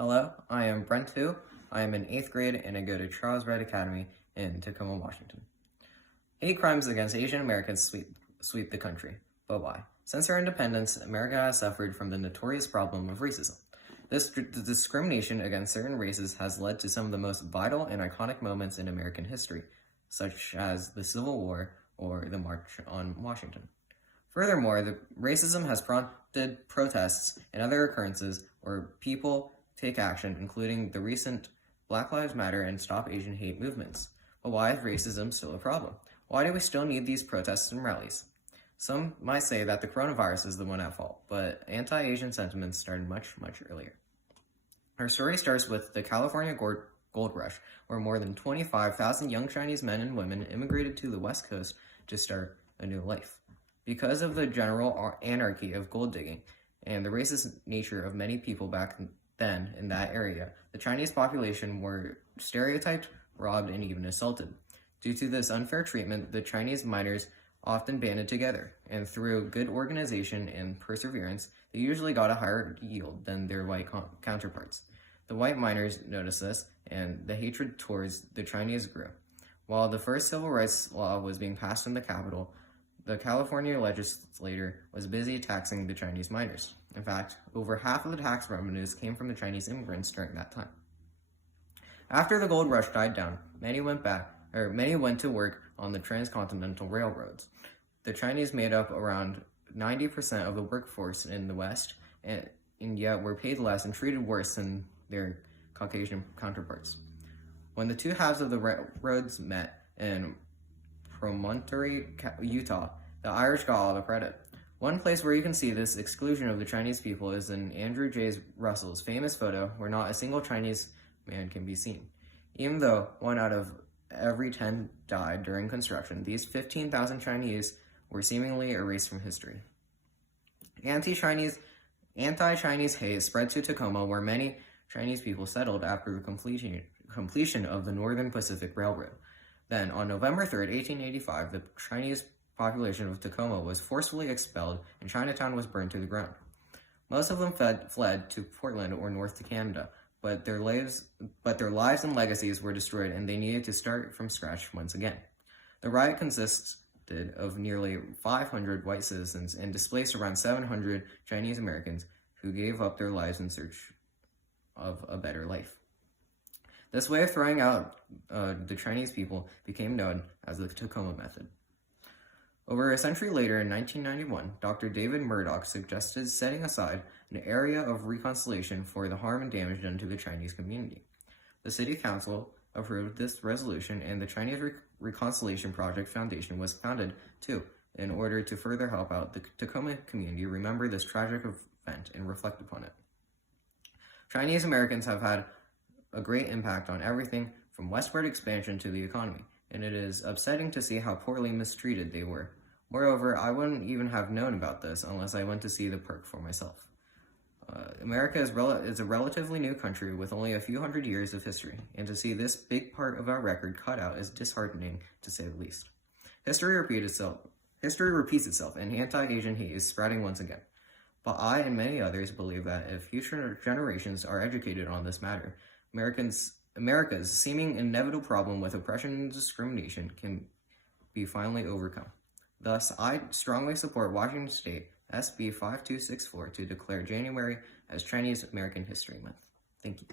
Hello, I am Brent 2. I am in 8th grade and I go to Charles Wright Academy in Tacoma, Washington. Hate crimes against Asian Americans sweep the country. But why? Since our independence, America has suffered from the notorious problem of racism. This discrimination against certain races has led to some of the most vital and iconic moments in American history, such as the Civil War or the March on Washington. Furthermore, the racism has prompted protests and other occurrences where people take action, including the recent Black Lives Matter and Stop Asian Hate movements. But why is racism still a problem? Why do we still need these protests and rallies? Some might say that the coronavirus is the one at fault, but anti-Asian sentiments started much earlier. Our story starts with the California Gold Rush, where more than 25,000 young Chinese men and women immigrated to the West Coast to start a new life. Because of the general anarchy of gold digging and the racist nature of many people back then in that area, the Chinese population were stereotyped, robbed, and even assaulted. Due to this unfair treatment, the Chinese miners often banded together, and through good organization and perseverance, they usually got a higher yield than their white counterparts. The white miners noticed this, and the hatred towards the Chinese grew. While the first civil rights law was being passed in the capital, the California legislature was busy taxing the Chinese miners. In fact, over half of the tax revenues came from the Chinese immigrants during that time. After the gold rush died down, many went to work on the transcontinental railroads. The Chinese made up around 90% of the workforce in the West, and yet were paid less and treated worse than their Caucasian counterparts. When the two halves of the railroads met in Promontory, Utah, the Irish got all the credit. One place where you can see this exclusion of the Chinese people is in Andrew J. Russell's famous photo where not a single Chinese man can be seen. Even though 1 out of every 10 died during construction, these 15,000 Chinese were seemingly erased from history. Anti-Chinese hate spread to Tacoma, where many Chinese people settled after the completion of the Northern Pacific Railroad. Then, on November 3, 1885, the Chinese population of Tacoma was forcefully expelled and Chinatown was burned to the ground. Most of them fled to Portland or north to Canada, but their lives and legacies were destroyed and they needed to start from scratch once again. The riot consisted of nearly 500 white citizens and displaced around 700 Chinese Americans who gave up their lives in search of a better life. This way of throwing out the Chinese people became known as the Tacoma method. Over a century later, in 1991, Dr. David Murdoch suggested setting aside an area of reconciliation for the harm and damage done to the Chinese community. The City Council approved this resolution, and the Chinese Reconciliation Project Foundation was founded, too, in order to further help out the Tacoma community remember this tragic event and reflect upon it. Chinese Americans have had a great impact on everything from westward expansion to the economy, and it is upsetting to see how poorly mistreated they were. Moreover, I wouldn't even have known about this unless I went to see the park for myself. America is a relatively new country with only a few hundred years of history, and to see this big part of our record cut out is disheartening, to say the least. History repeats itself, and anti-Asian hate is spreading once again. But I and many others believe that if future generations are educated on this matter, America's seeming inevitable problem with oppression and discrimination can be finally overcome. Thus, I strongly support Washington State SB 5264 to declare January as Chinese American History Month. Thank you.